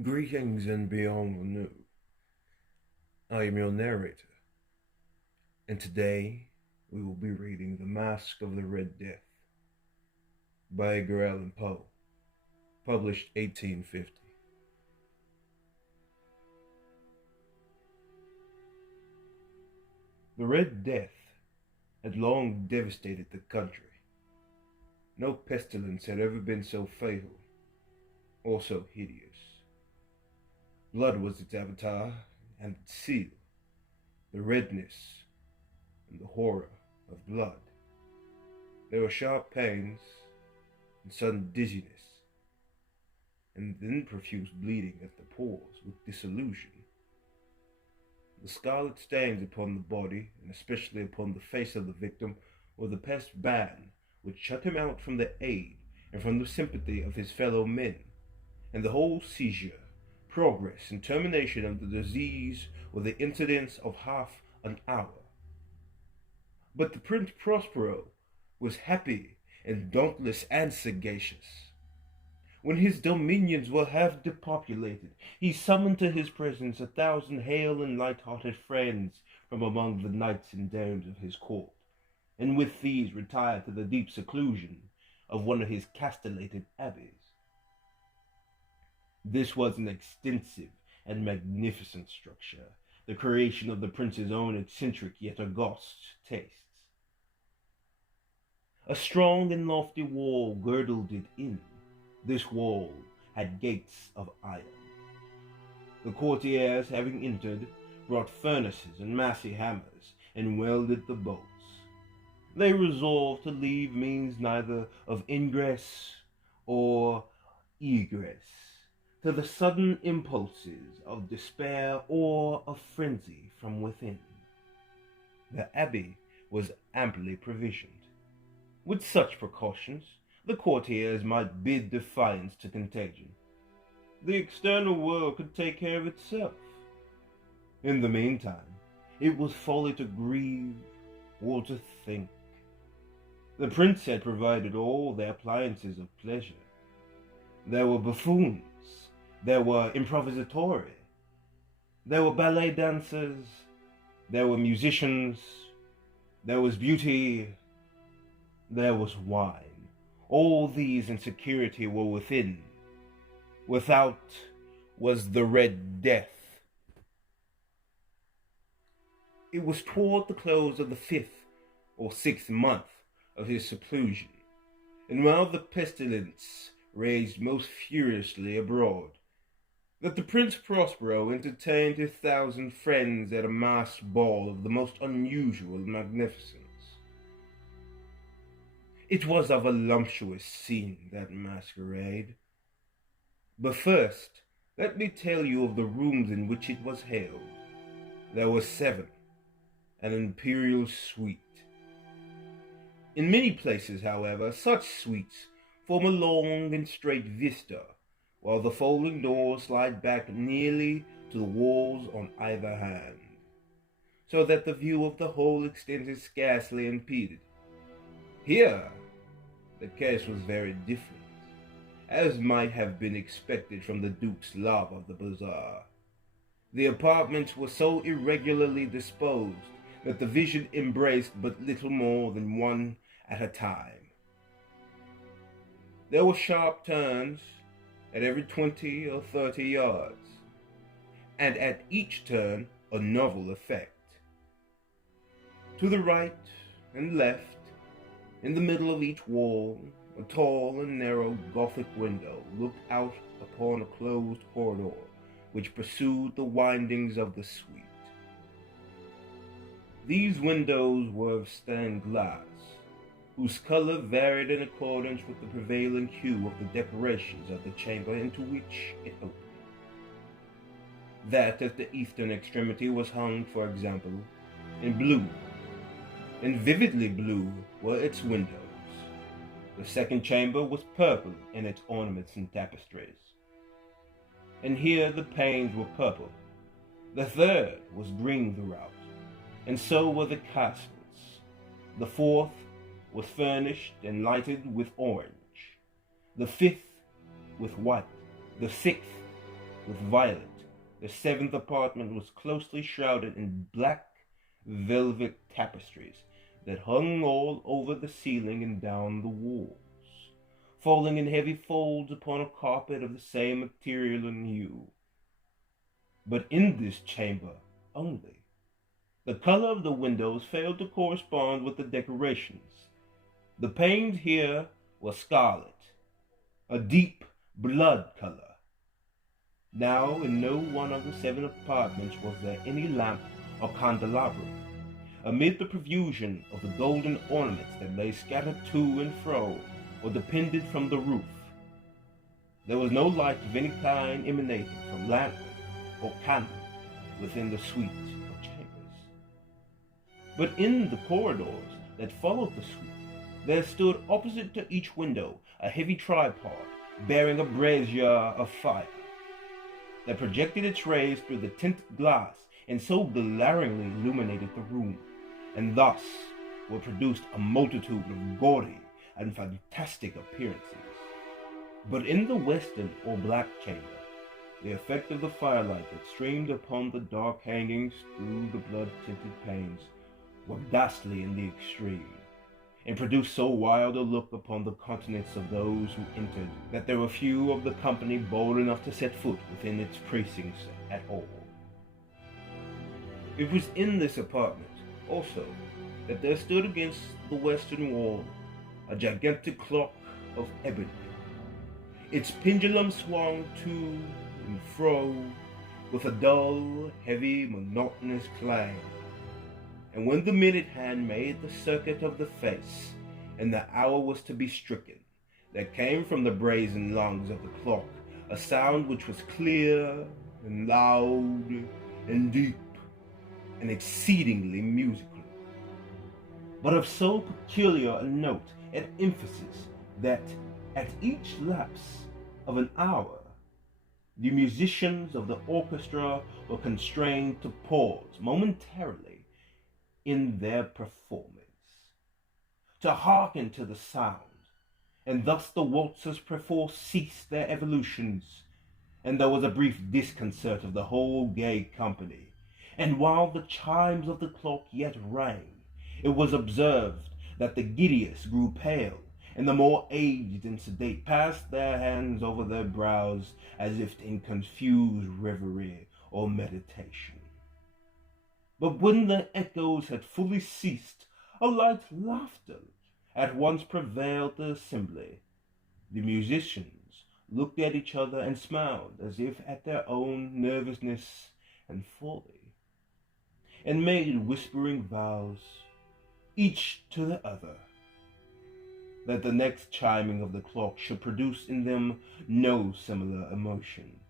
Greetings and bienvenue. I am your narrator, and today we will be reading The Masque of the Red Death by Edgar Allan Poe, published 1850. The Red Death had long devastated the country. No pestilence had ever been so fatal or so hideous. Blood was its avatar and its seal, the redness and the horror of blood. There were sharp pains and sudden dizziness, and then profuse bleeding at the pores with dissolution. The scarlet stains upon the body, and especially upon the face of the victim, were the pest ban which shut him out from the aid and from the sympathy of his fellow men, and the whole seizure, progress, and termination of the disease were the incidents of half an hour. But the Prince Prospero was happy and dauntless and sagacious. When his dominions were half depopulated, he summoned to his presence 1,000 hale and light-hearted friends from among the knights and dames of his court, and with these retired to the deep seclusion of one of his castellated abbeys. This was an extensive and magnificent structure, the creation of the prince's own eccentric yet august tastes. A strong and lofty wall girdled it in. This wall had gates of iron. The courtiers, having entered, brought furnaces and massy hammers, and welded the bolts. They resolved to leave means neither of ingress or egress to the sudden impulses of despair or of frenzy from within. The abbey was amply provisioned. With such precautions, the courtiers might bid defiance to contagion. The external world could take care of itself. In the meantime, it was folly to grieve or to think. The prince had provided all the appliances of pleasure. There were buffoons, there were improvisatori, there were ballet dancers, there were musicians, there was beauty, there was wine. All these in security were within. Without was the Red Death. It was toward the close of the 5th or 6th month of his seclusion, and while the pestilence raged most furiously abroad, that the Prince Prospero entertained 1,000 friends at a masked ball of the most unusual magnificence. It was a voluptuous scene, that masquerade. But first, let me tell you of the rooms in which it was held. There were 7, an imperial suite. In many places, however, such suites form a long and straight vista, while the folding doors slide back nearly to the walls on either hand, so that the view of the whole extent is scarcely impeded. Here, the case was very different, as might have been expected from the Duke's love of the bazaar. The apartments were so irregularly disposed that the vision embraced but little more than one at a time. There were sharp turns at every 20 or 30 yards, and at each turn a novel effect. To the right and left, in the middle of each wall, a tall and narrow Gothic window looked out upon a closed corridor which pursued the windings of the suite. These windows were of stained glass, whose color varied in accordance with the prevailing hue of the decorations of the chamber into which it opened. That at the eastern extremity was hung, for example, in blue, and vividly blue were its windows. The second chamber was purple in its ornaments and tapestries, and here the panes were purple. The third was green throughout, and so were the casements. The fourth was furnished and lighted with orange, the fifth with white, the sixth with violet. The seventh apartment was closely shrouded in black velvet tapestries that hung all over the ceiling and down the walls, falling in heavy folds upon a carpet of the same material and hue. But in this chamber only, the color of the windows failed to correspond with the decorations. The panes here were scarlet, a deep blood color. Now in no one of the 7 apartments was there any lamp or candelabrum. Amid the profusion of the golden ornaments that lay scattered to and fro or depended from the roof, there was no light of any kind emanating from lantern or candle within the suite of chambers. But in the corridors that followed the suite, there stood opposite to each window a heavy tripod bearing a brazier of fire that projected its rays through the tinted glass and so glaringly illuminated the room, and thus were produced a multitude of gaudy and fantastic appearances. But in the western or black chamber, the effect of the firelight that streamed upon the dark hangings through the blood-tinted panes were ghastly in the extreme, and produced so wild a look upon the countenance of those who entered that there were few of the company bold enough to set foot within its precincts at all. It was in this apartment, also, that there stood against the western wall a gigantic clock of ebony. Its pendulum swung to and fro with a dull, heavy, monotonous clang. And when the minute hand made the circuit of the face, and the hour was to be stricken, there came from the brazen lungs of the clock a sound which was clear and loud and deep and exceedingly musical, but of so peculiar a note and emphasis that at each lapse of an hour the musicians of the orchestra were constrained to pause momentarily in their performance, to hearken to the sound, and thus the waltzers perforce ceased their evolutions, and there was a brief disconcert of the whole gay company. And while the chimes of the clock yet rang, it was observed that the giddiest grew pale, and the more aged and sedate passed their hands over their brows as if in confused reverie or meditation. But when the echoes had fully ceased, a light laughter at once prevailed the assembly. The musicians looked at each other and smiled as if at their own nervousness and folly, and made whispering vows, each to the other, that the next chiming of the clock should produce in them no similar emotion.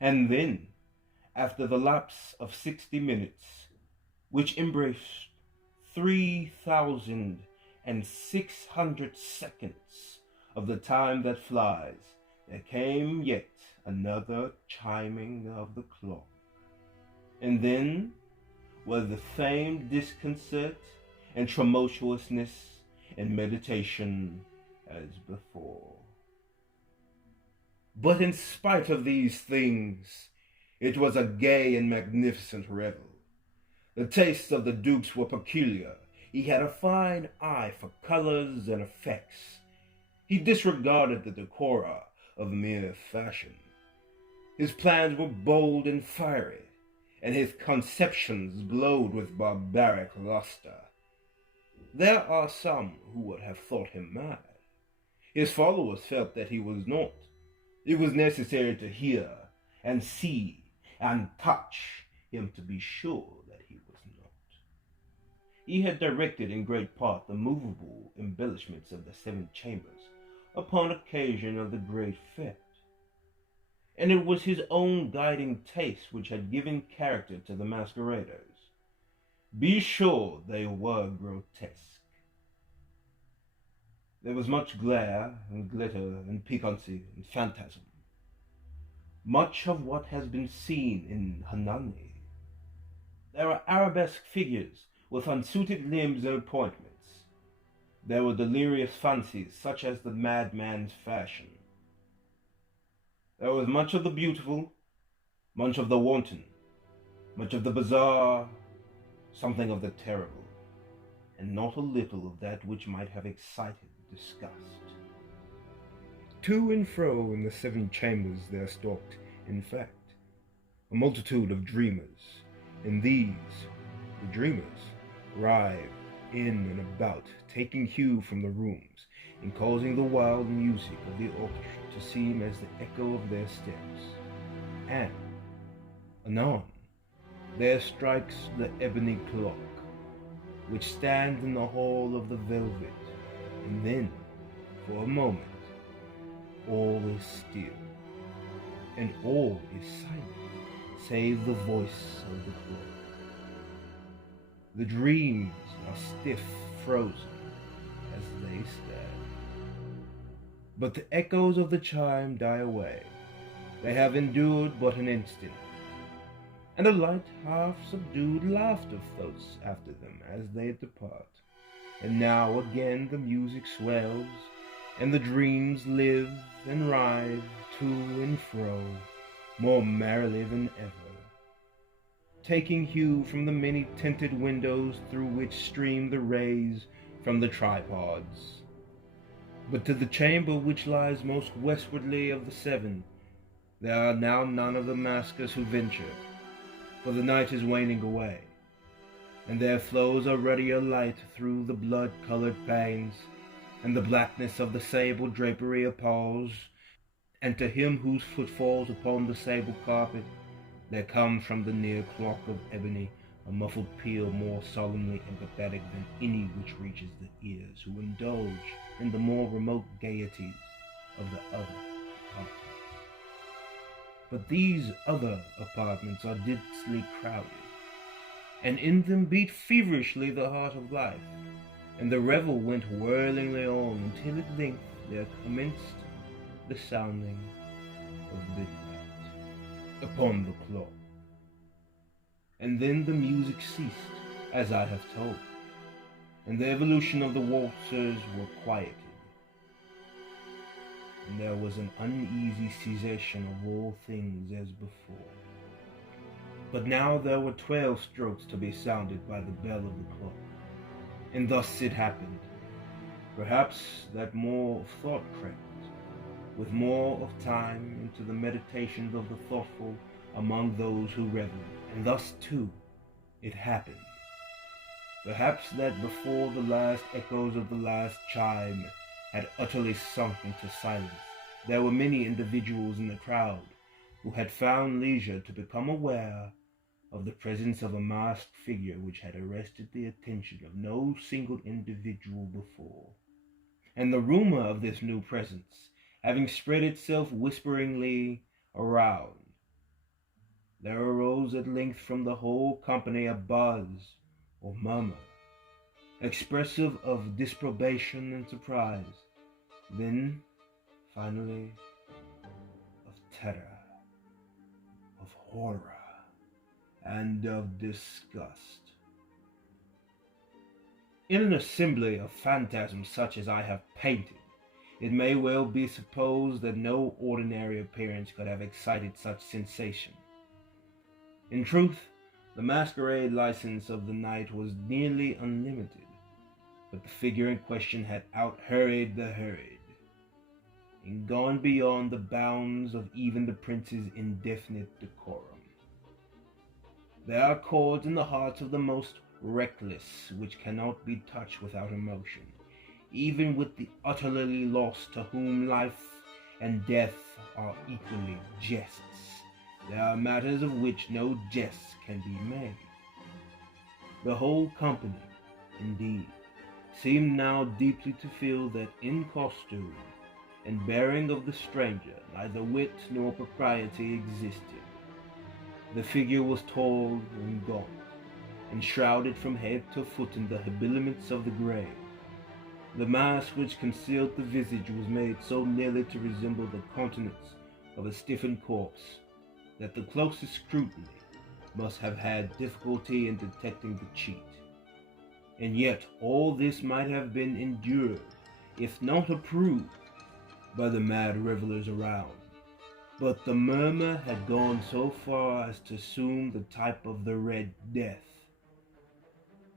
And then, after the lapse of 60 minutes, which embraced 3,600 seconds of the time that flies, there came yet another chiming of the clock. And then, with the same disconcert and tremulousness and meditation as before. But in spite of these things, it was a gay and magnificent revel. The tastes of the dukes were peculiar. He had a fine eye for colors and effects. He disregarded the decora of mere fashion. His plans were bold and fiery, and his conceptions glowed with barbaric luster. There are some who would have thought him mad. His followers felt that he was not. It was necessary to hear and see and touch him to be sure that he was not. He had directed in great part the movable embellishments of the 7 chambers upon occasion of the great fete, and it was his own guiding taste which had given character to the masqueraders. Be sure they were grotesque. There was much glare and glitter and piquancy and phantasm. Much of what has been seen in Hernani. There were arabesque figures with unsuited limbs and appointments. There were delirious fancies such as the madman's fashion. There was much of the beautiful much of the wanton, much of the bizarre, something of the terrible, and not a little of that which might have excited disgust. To and fro in the 7 chambers there stalked, in fact, a multitude of dreamers, and these, the dreamers, writhed in and about, taking hue from the rooms, and causing the wild music of the orchestra to seem as the echo of their steps. And, anon, there strikes the ebony clock, which stands in the hall of the velvet, and then, for a moment, all is still, and all is silent, save the voice of the clock. The dreams are stiff, frozen, as they stand. But the echoes of the chime die away. They have endured but an instant, and a light, half-subdued laughter floats after them as they depart. And now again the music swells, and the dreams live and writhe to and fro, more merrily than ever, taking hue from the many tinted windows through which stream the rays from the tripods. But to the chamber which lies most westwardly of the 7, there are now none of the maskers who venture, for the night is waning away, and there flows a ruddier light through the blood-colored panes, and the blackness of the sable drapery appalls, and to him whose foot falls upon the sable carpet, there comes from the near clock of ebony a muffled peal more solemnly empathetic than any which reaches the ears who indulge in the more remote gaieties of the other apartments. But these other apartments are densely crowded, and in them beat feverishly the heart of life, and the revel went whirlingly on until at length there commenced the sounding of midnight upon the clock. And then the music ceased, as I have told, and the evolution of the waltzers were quieted, and there was an uneasy cessation of all things as before. But now there were 12 strokes to be sounded by the bell of the clock, and thus it happened, perhaps, that more of thought crept, with more of time, into the meditations of the thoughtful among those who reveled, and thus, too, it happened, perhaps, that before the last echoes of the last chime had utterly sunk into silence, there were many individuals in the crowd who had found leisure to become aware of the presence of a masked figure which had arrested the attention of no single individual before. And the rumor of this new presence having spread itself whisperingly around, there arose at length from the whole company a buzz or murmur, expressive of disprobation and surprise, then, finally, of terror, of horror, and of disgust. In an assembly of phantasms such as I have painted, it may well be supposed that no ordinary appearance could have excited such sensation. In truth, the masquerade license of the night was nearly unlimited, but the figure in question had out-hurried the hurried, and gone beyond the bounds of even the prince's indefinite decorum. There are chords in the hearts of the most reckless which cannot be touched without emotion, even with the utterly lost, to whom life and death are equally jests. There are matters of which no jests can be made. The whole company, indeed, seemed now deeply to feel that in costume and bearing of the stranger neither wit nor propriety existed. The figure was tall and gaunt, and shrouded from head to foot in the habiliments of the grave. The mask which concealed the visage was made so nearly to resemble the countenance of a stiffened corpse, that the closest scrutiny must have had difficulty in detecting the cheat. And yet all this might have been endured, if not approved, by the mad revelers around, But the murmur had gone so far as to assume the type of the Red Death.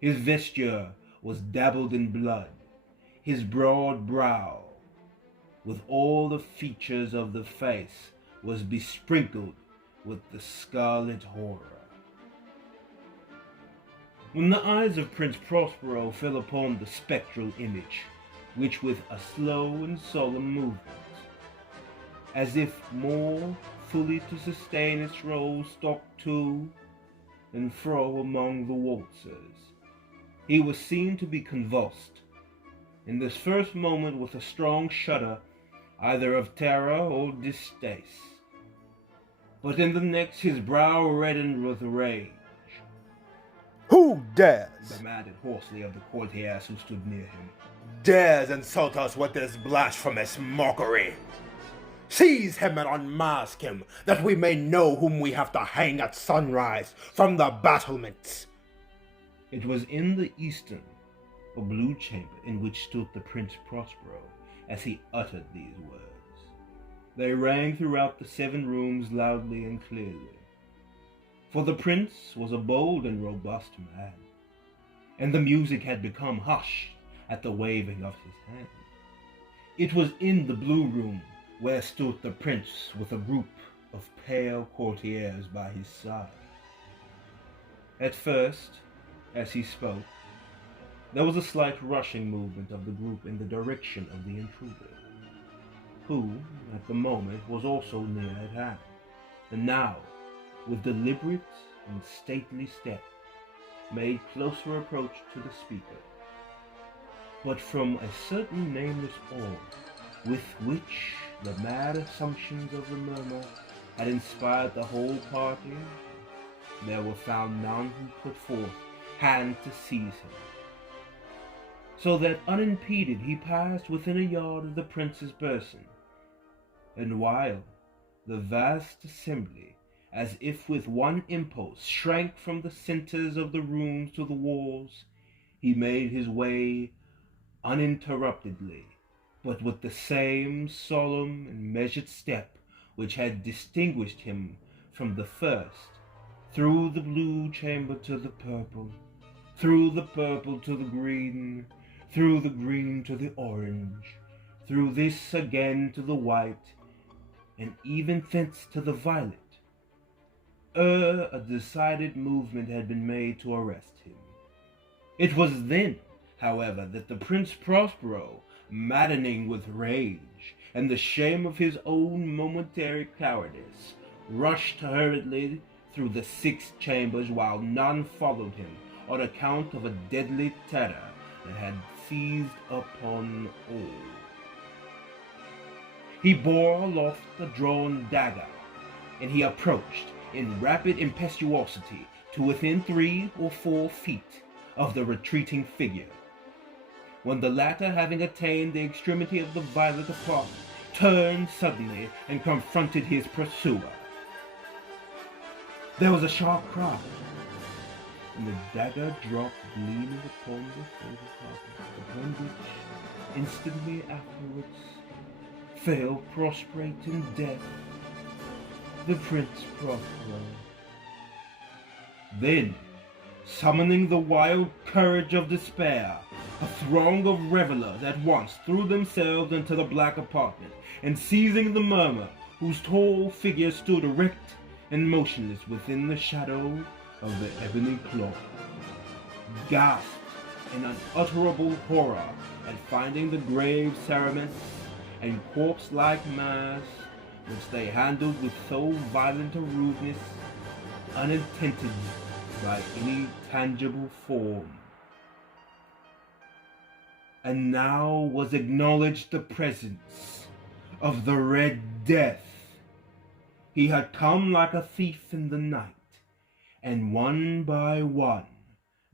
His vesture was dabbled in blood, his broad brow, with all the features of the face, was besprinkled with the scarlet horror. When the eyes of Prince Prospero fell upon the spectral image, which with a slow and solemn movement, as if more fully to sustain its role, stalked to and fro among the waltzers, he was seen to be convulsed, in this first moment with a strong shudder, either of terror or distaste, but in the next his brow reddened with rage. "Who dares," demanded hoarsely of the courtiers who stood near him, "dares insult us with this blasphemous mockery? Seize him and unmask him, that we may know whom we have to hang at sunrise from the battlements." It was in the eastern, or blue chamber, in which stood the Prince Prospero, as he uttered these words. They rang throughout the 7 rooms loudly and clearly. For the prince was a bold and robust man, and the music had become hushed at the waving of his hand. It was in the blue room where stood the prince with a group of pale courtiers by his side. At first, as he spoke, there was a slight rushing movement of the group in the direction of the intruder, who, at the moment, was also near at hand, and now, with deliberate and stately step, made closer approach to the speaker. But from a certain nameless awe, with which the mad assumptions of the murmur had inspired the whole party, there were found none who put forth hand to seize him, so that unimpeded he passed within a yard of the prince's person, and while the vast assembly, as if with one impulse, shrank from the centers of the rooms to the walls, he made his way uninterruptedly, but with the same solemn and measured step which had distinguished him from the first, through the blue chamber to the purple, through the purple to the green, through the green to the orange, through this again to the white, and even thence to the violet, ere a decided movement had been made to arrest him. It was then, however, that the Prince Prospero, maddening with rage and the shame of his own momentary cowardice, rushed hurriedly through the 6 chambers, while none followed him, on account of a deadly terror that had seized upon all. He bore aloft a drawn dagger, and he approached in rapid impetuosity to within 3 or 4 feet of the retreating figure, when the latter, having attained the extremity of the violet apartment, turned suddenly and confronted his pursuer. There was a sharp cry, and the dagger dropped gleaming upon the silver carpet, upon which, instantly afterwards, fell prostrate in death the Prince Prospero. Then, summoning the wild courage of despair, a throng of revelers at once threw themselves into the black apartment, and seizing the murmur, whose tall figure stood erect and motionless within the shadow of the ebony clock, gasped in unutterable horror at finding the grave cerements and corpse-like mass which they handled with so violent a rudeness, unattended by any tangible form. And now was acknowledged the presence of the Red Death. He had come like a thief in the night, and one by one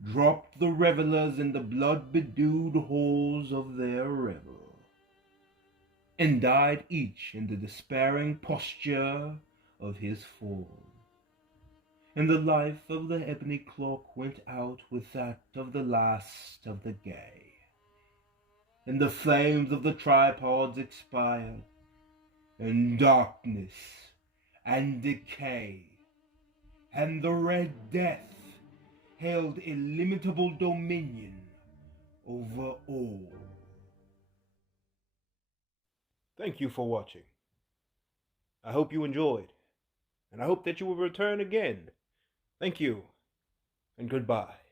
dropped the revelers in the blood-bedewed halls of their revel, and died each in the despairing posture of his fall. And the life of the ebony clock went out with that of the last of the gay, and the flames of the tripods expired, and darkness and decay, and the Red Death held illimitable dominion over all. Thank you for watching. I hope you enjoyed, and I hope that you will return again. Thank you, and goodbye.